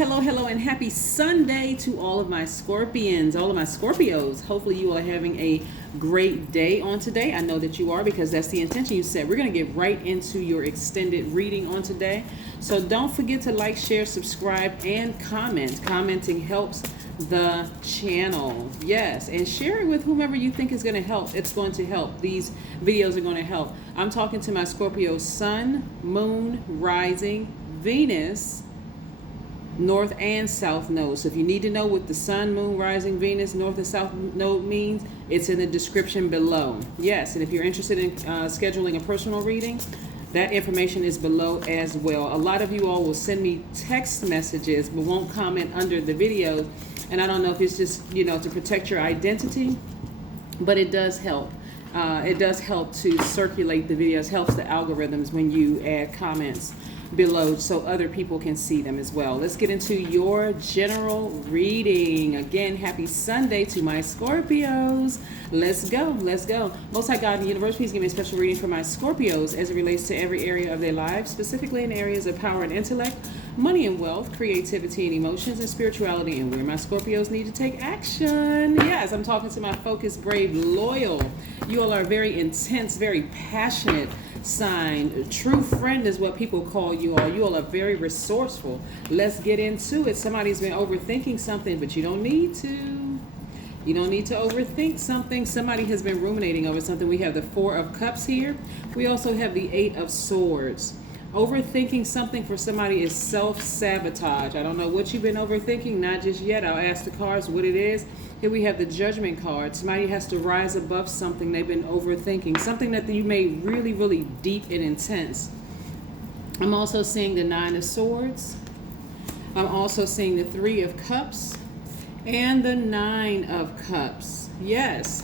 Hello, and happy Sunday to all of my Scorpions, all of my Scorpios. Hopefully you are having a great day on today. I know that you are because that's the intention you set. We're going to get right into your extended reading on today. So don't forget to like, share, subscribe, and comment. Commenting helps the channel. Yes, and share it with whomever you think is going to help. It's going to help. These videos are going to help. I'm talking to my Scorpio sun, moon, rising, Venus, north and south node. So if you need to know what the sun, moon, rising, Venus, north and south node means, it's in the description below. Yes, and if you're interested in scheduling a personal reading, that information is below as well. A lot of you all will send me text messages but won't comment under the video, and I don't know if it's just, to protect your identity, but it does help. It does help to circulate the videos, helps the algorithms when you add comments below so other people can see them as well. Let's get into your general reading. Again, happy Sunday to my Scorpios. Let's go. Most High God in the universe, please give me a special reading for my Scorpios as it relates to every area of their lives, specifically in areas of power and intellect, money and wealth, creativity and emotions, and spirituality, and where my Scorpios need to take action. Yes, I'm talking to my focused, brave, loyal. You all are very intense, very passionate sign. True friend is what people call you all. You all are very resourceful. Let's get into it. Somebody's been overthinking something, but you don't need to. You don't need to overthink something. Somebody has been ruminating over something. We have the 4 of Cups here. We also have the 8 of Swords. Overthinking something for somebody is self-sabotage. I don't know what you've been overthinking, not just yet. I'll ask the cards what it is. Here we have the Judgment card. Somebody has to rise above something they've been overthinking, something that you made really, really deep and intense. I'm also seeing the 9 of Swords. I'm also seeing the 3 of Cups and the 9 of Cups. Yes.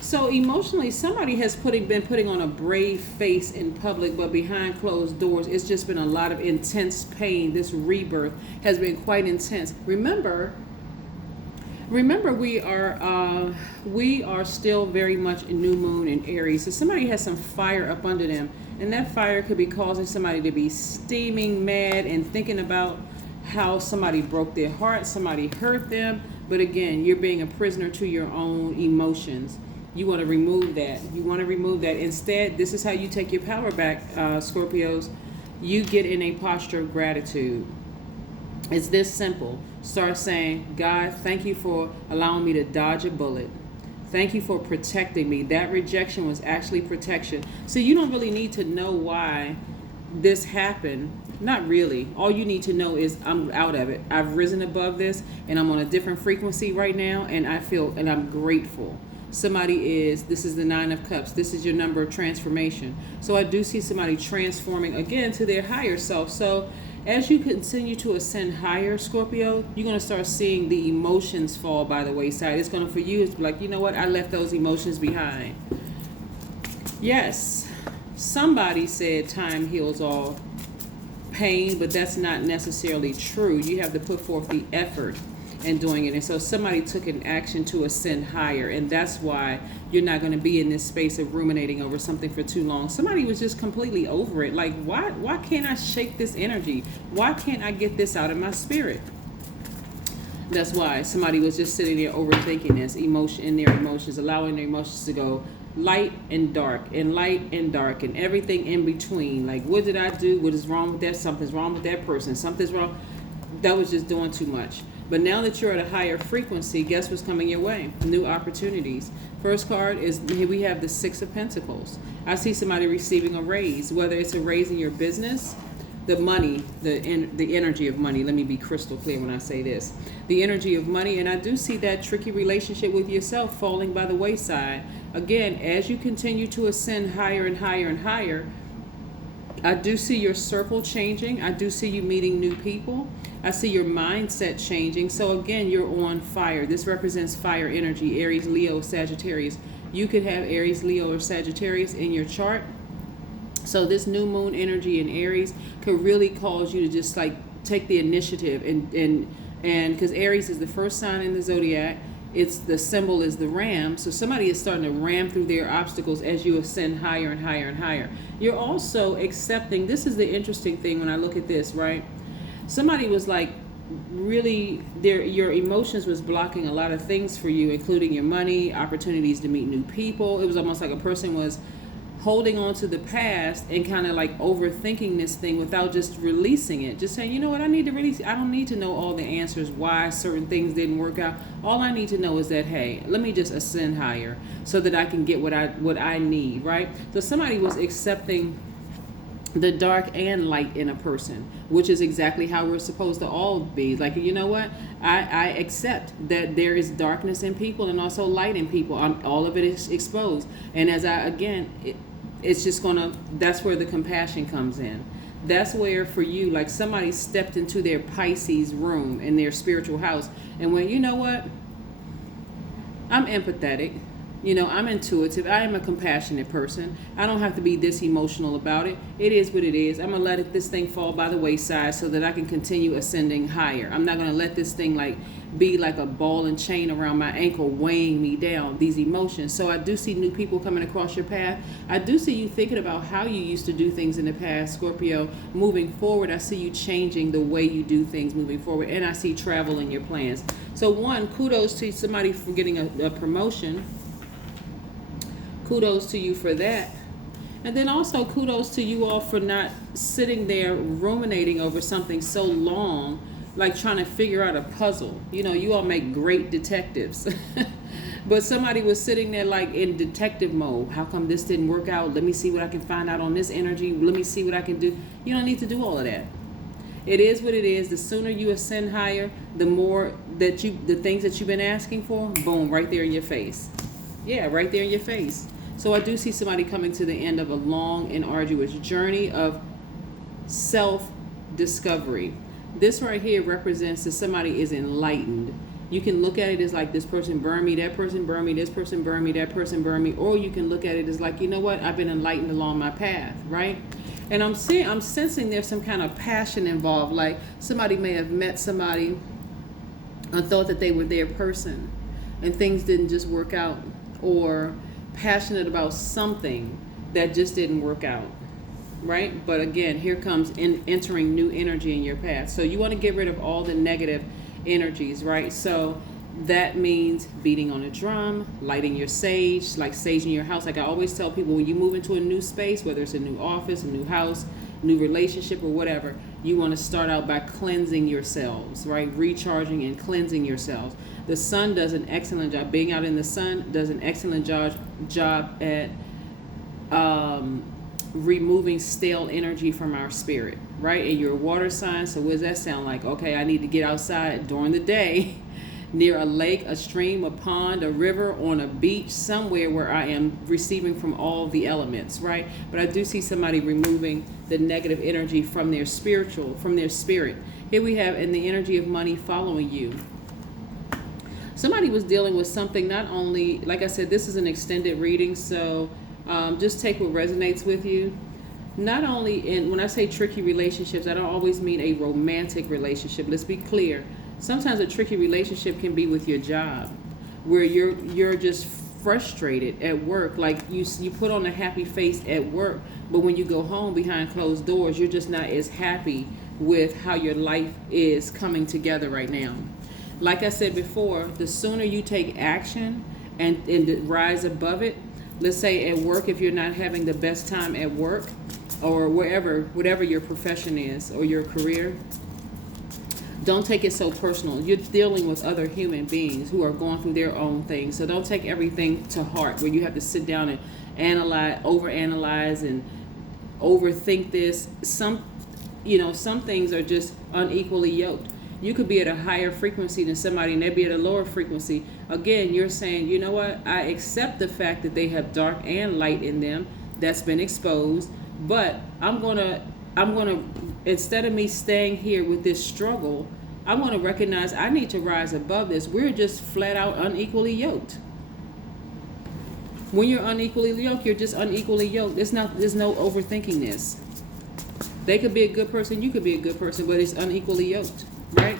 So emotionally, somebody has been putting on a brave face in public, but behind closed doors, it's just been a lot of intense pain. This rebirth has been quite intense. Remember, we are still very much in new moon in Aries. So somebody has some fire up under them, and that fire could be causing somebody to be steaming mad and thinking about how somebody broke their heart, somebody hurt them. But again, you're being a prisoner to your own emotions. You want to remove that. Instead, this is how you take your power back, Scorpios. You get in a posture of gratitude. It's this simple. Start saying, God, thank you for allowing me to dodge a bullet. Thank you for protecting me. That rejection was actually protection. So you don't really need to know why this happened. Not really. All you need to know is I'm out of it. I've risen above this, and I'm on a different frequency right now, and I'm grateful. This is the 9 of Cups. This is your number of transformation. So I do see somebody transforming again to their higher self. So as you continue to ascend higher, Scorpio, you're going to start seeing the emotions fall by the wayside. It's going to, for you, it's like, you know what? I left those emotions behind. Yes, somebody said time heals all pain, but that's not necessarily true. You have to put forth the effort in doing it. And so somebody took an action to ascend higher, and that's why you're not going to be in this space of ruminating over something for too long. Somebody was just completely over it. Like, why can't I shake this energy? Why can't I get this out of my spirit? That's why somebody was just sitting there overthinking this emotion in their emotions, allowing their emotions to go light and dark and everything in between. Like, what did I do? What is wrong with that? Something's wrong with that person. Something's wrong. That was just doing too much. But now that you're at a higher frequency, guess what's coming your way? New opportunities. First card is, here we have the 6 of Pentacles. I see somebody receiving a raise, whether it's a raise in your business, the money, the energy of money. Let me be crystal clear when I say this. The energy of money, and I do see that tricky relationship with yourself falling by the wayside. Again, as you continue to ascend higher and higher and higher, I do see your circle changing. I do see you meeting new people. I see your mindset changing. So again, you're on fire. This represents fire energy, Aries, Leo, Sagittarius. You could have Aries, Leo, or Sagittarius in your chart. So this new moon energy in Aries could really cause you to just like take the initiative and because Aries is the first sign in the Zodiac. It's the symbol is the ram. So somebody is starting to ram through their obstacles as you ascend higher and higher and higher. You're also accepting, this is the interesting thing when I look at this, right? Somebody was like really your emotions was blocking a lot of things for you, including your money, opportunities to meet new people. It was almost like a person was holding on to the past and kind of like overthinking this thing without just releasing it. Just saying, you know what, I need to release. I don't need to know all the answers why certain things didn't work out. All I need to know is that, hey, let me just ascend higher so that I can get what I need, right? So somebody was accepting the dark and light in a person, which is exactly how we're supposed to all be. Like, you know what? I accept that there is darkness in people and also light in people. All of it is exposed. And as it's just that's where the compassion comes in. That's where for you, like somebody stepped into their Pisces room in their spiritual house and went, you know what? I'm empathetic. I'm intuitive. I am a compassionate person. I don't have to be this emotional about it. It is what it is. I'm going to let this thing fall by the wayside so that I can continue ascending higher. I'm not going to let this thing be like a ball and chain around my ankle weighing me down, these emotions. So I do see new people coming across your path. I do see you thinking about how you used to do things in the past, Scorpio. Moving forward, I see you changing the way you do things moving forward. And I see travel in your plans. So one, kudos to somebody for getting a promotion. Kudos to you for that. And then also kudos to you all for not sitting there ruminating over something so long, like trying to figure out a puzzle. You all make great detectives. But somebody was sitting there like in detective mode. How come this didn't work out? Let me see what I can find out on this energy. Let me see what I can do. You don't need to do all of that. It is what it is. The sooner you ascend higher, the more the things that you've been asking for, boom, right there in your face. Yeah, right there in your face. So I do see somebody coming to the end of a long and arduous journey of self-discovery. This right here represents that somebody is enlightened. You can look at it as like, this person burned me, that person burned me, this person burned me, that person burned me. Or you can look at it as like, you know what, I've been enlightened along my path, right? And I'm sensing there's some kind of passion involved. Like somebody may have met somebody and thought that they were their person and things didn't just work out, or passionate about something that just didn't work out, right? But again, here comes entering new energy in your path. So you want to get rid of all the negative energies, right? So that means beating on a drum, lighting your sage, like sage in your house. Like I always tell people, when you move into a new space, whether it's a new office, a new house, new relationship, or whatever, you want to start out by cleansing yourselves, right? Recharging and cleansing yourselves. The sun does an excellent job. Being out in the sun does an excellent job at removing stale energy from our spirit, right? And you're a water sign, so what does that sound like? Okay, I need to get outside during the day near a lake, a stream, a pond, a river, on a beach, somewhere where I am receiving from all the elements, right? But I do see somebody removing the negative energy from their spirit. Here we have, in the energy of money following you. Somebody was dealing with something, not only, like I said, this is an extended reading, so just take what resonates with you. Not only when I say tricky relationships, I don't always mean a romantic relationship. Let's be clear. Sometimes a tricky relationship can be with your job, where you're just frustrated at work. Like you put on a happy face at work, but when you go home behind closed doors, you're just not as happy with how your life is coming together right now. Like I said before, the sooner you take action and rise above it, let's say at work, if you're not having the best time at work, or whatever your profession is or your career, don't take it so personal. You're dealing with other human beings who are going through their own things. So don't take everything to heart where you have to sit down and overanalyze and overthink this. Some things are just unequally yoked. You could be at a higher frequency than somebody and they'd be at a lower frequency. Again, you're saying, you know what? I accept the fact that they have dark and light in them that's been exposed, but I'm gonna, instead of me staying here with this struggle, I want to recognize I need to rise above this. We're just flat out unequally yoked. When you're unequally yoked, you're just unequally yoked. There's no overthinking this. They could be a good person, you could be a good person, but it's unequally yoked, right?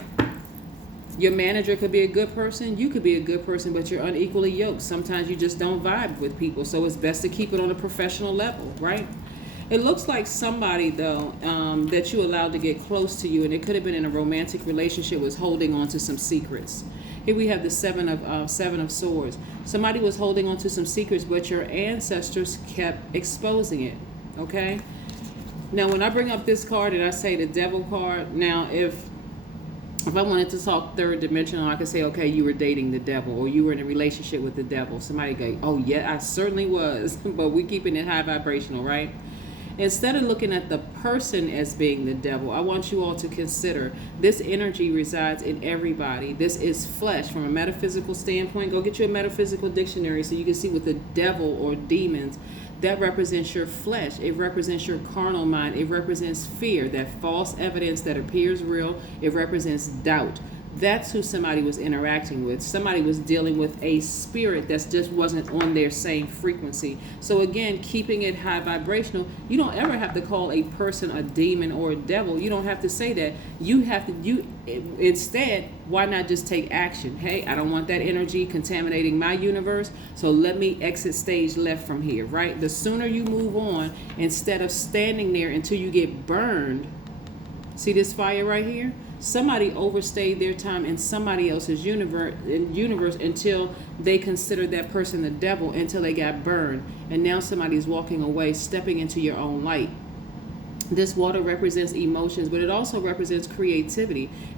Your manager could be a good person, you could be a good person, but you're unequally yoked. Sometimes you just don't vibe with people, so it's best to keep it on a professional level, right? It looks like somebody though that you allowed to get close to you, and it could have been in a romantic relationship, was holding on to some secrets. Here we have the seven of swords. Somebody was holding on to some secrets, but your ancestors kept exposing it. Okay. Now, when I bring up this card and I say the devil card, now if I wanted to talk third dimensional, I could say, okay, you were dating the devil, or you were in a relationship with the devil. Somebody go, oh yeah, I certainly was, but we're keeping it high vibrational, right? Instead of looking at the person as being the devil, I want you all to consider this energy resides in everybody. This is flesh from a metaphysical standpoint. Go get you a metaphysical dictionary so you can see what the devil or demons, that represents your flesh. It represents your carnal mind. It represents fear, that false evidence that appears real. It represents doubt. That's who somebody was interacting with. Somebody was dealing with a spirit that just wasn't on their same frequency. So again, keeping it high vibrational, you don't ever have to call a person a demon or a devil. You don't have to say that. Instead, why not just take action? Hey, I don't want that energy contaminating my universe, so let me exit stage left from here, right? The sooner you move on, instead of standing there until you get burned. See this fire right here? Somebody overstayed their time in somebody else's universe until they considered that person the devil, until they got burned. And now somebody's walking away, stepping into your own light. This water represents emotions, but it also represents creativity.